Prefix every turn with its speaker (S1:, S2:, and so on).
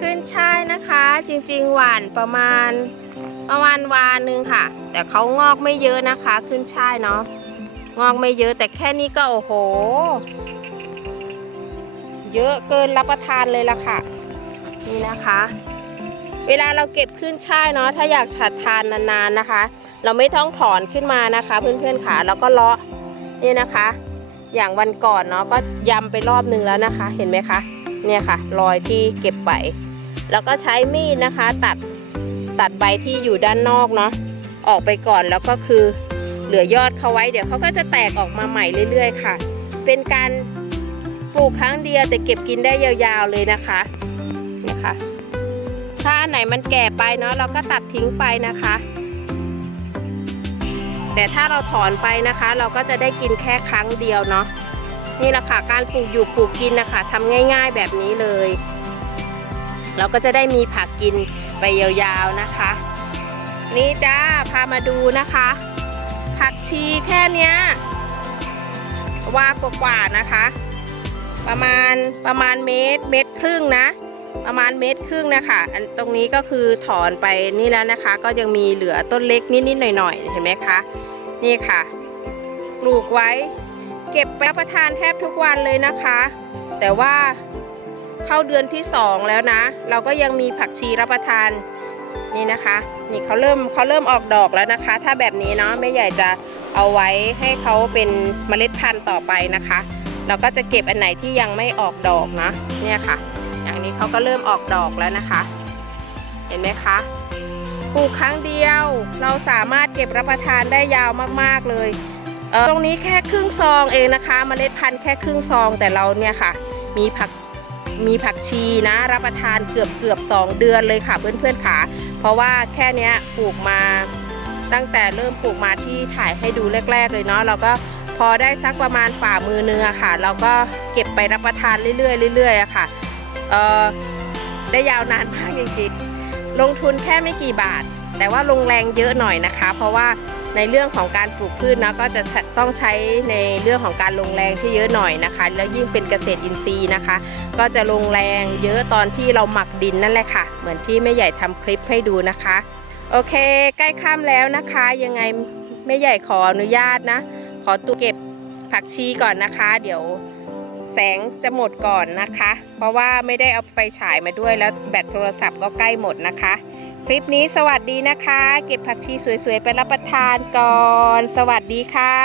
S1: ขึ้นช่ายนะคะ จริงๆ หวานประมาณประมาณวานหนึ่งค่ะ แต่เขางอกไม่เยอะนะคะ ขึ้นช่ายเนาะงอกไม่เยอะแต่แค่นี้ก็โอ้โห เยอะเกินรับประทานเลยละค่ะ นี่นะคะ เวลาเราเก็บขึ้นช่ายเนาะถ้าอยากฉัดทานนานๆนะคะ เราไม่ต้องถอนขึ้นมานะคะ เพื่อนๆค่ะแล้วก็เลาะนี่นะคะ อย่างวันก่อนเนาะก็ยำไปรอบนึงแล้วนะคะ เห็นไหมคะเนี่ยค่ะ รอยที่เก็บไป แล้วก็ใช้มีดนะคะ ตัดตัดใบที่อยู่ด้านนอกเนาะออกไปก่อนแล้วก็คือเหลือยอดเขาไว้เดี๋ยวเขาก็จะแตกออกมาใหม่เรื่อย ๆ ค่ะ เป็นการปลูกครั้งเดียวแต่เก็บกินได้ยาวๆเลยนะคะนี่ค่ะถ้าอันไหนมันแก่ไปเนาะเราก็ตัดทิ้งไปนะคะ แต่ถ้าเราถอนไปนะคะ เราก็จะได้กินแค่ครั้งเดียวเนาะนี่แหละค่ะการปลูกอยู่ปลูกกินนะคะทำง่าย ๆแบบนี้เลย เราก็จะได้มีผักกินไปยาวๆนะคะ นี่จ้าพามาดูนะคะ ผักชีแค่เนี้ยว่ากว่าๆนะคะ ประมาณประมาณเมตรเมตรครึ่งนะ ประมาณเมตรครึ่งนะคะอันตรงนี้ก็คือถอนไปนี่แล้วนะคะ ก็ยังมีเหลือต้นเล็กนิดๆหน่อยๆเห็นไหมคะนี่ค่ะปลูกไว้ เก็บไปรับประทานแทบทุกวันเลยนะคะ แต่ว่า เข้าเดือนที่สองแล้วนะ เราก็ยังมีผักชีรับประทานนี่นะคะ นี่เขาเริ่มเขาเริ่มออกดอกแล้วนะคะ ถ้าแบบนี้เนาะแม่ใหญ่จะเอาไว้ให้เขาเป็นเมล็ดพันธุ์ต่อไปนะคะ เราก็จะเก็บอันไหนที่ยังไม่ออกดอกนะเนี่ยค่ะ อย่างนี้เขาก็เริ่มออกดอกแล้วนะคะ เห็นไหมคะปลูกครั้งเดียว เราสามารถเก็บรับประทานได้ยาวมากๆเลยเออตรงนี้แค่ครึ่งซองเองนะคะ เมล็ดพันธุ์แค่ครึ่งซองแต่เราเนี่ยค่ะ มีผัก มีผักชีนะ รับประทานเกือบเกือบสองเดือนเลยค่ะเพื่อนๆค่ะ เพราะว่าแค่เนี้ยปลูกมาตั้งแต่เริ่มปลูกมาที่ถ่ายให้ดูแรก ๆ เลยเนาะเราก็พอได้สักประมาณฝ่ามือเนึงอค่ะ เราก็เก็บไปรับประทานเรื่อยๆเรื่อยๆอะค่ะเออได้ยาวนานมากจริงๆลงทุนแค่ไม่กี่บาท แต่ว่าลงแรงเยอะหน่อยนะคะ เพราะว่า ในเรื่องของการปลูกพืชนะก็จะต้องใช้ในเรื่องของการลงแรงที่เยอะหน่อยนะคะ แล้วยิ่งเป็นเกษตรอินทรีย์นะคะ ก็จะลงแรงเยอะตอนที่เราหมักดินนั่นแหละค่ะ เหมือนที่แม่ใหญ่ทำคลิปให้ดูนะคะ โอเค ใกล้ค่ำแล้วนะคะ ยังไงแม่ใหญ่ขออนุญาตนะ ขอตัวเก็บผักชีก่อนนะคะ เดี๋ยวแสงจะหมดก่อนนะคะ เพราะว่าไม่ได้เอาไฟฉายมาด้วยแล้วแบตโทรศัพท์ก็ใกล้หมดนะคะ คลิปนี้สวัสดีนะคะ เก็บผักชีสวยๆ ไปรับประทานก่อน สวัสดีค่ะ